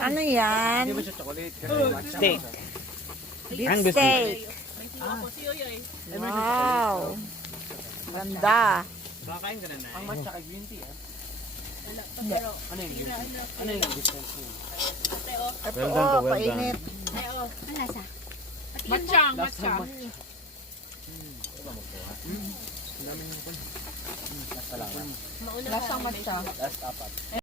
Ano yan? Hindi ba siya chocolate? Kasi Steak. Beef Angus steak. Eh, may siya Wow. Ganda. Kakain ka na na. Ang matcha kay green tea, ah. Hindi. Ano yung green tea? Ano yung difference niya? Ito, Well done to, well painit. Ang lasa. Matchang, Last matcha. time matcha. Ang dami niyo pa. Last lang. Lasang matcha. Last apat.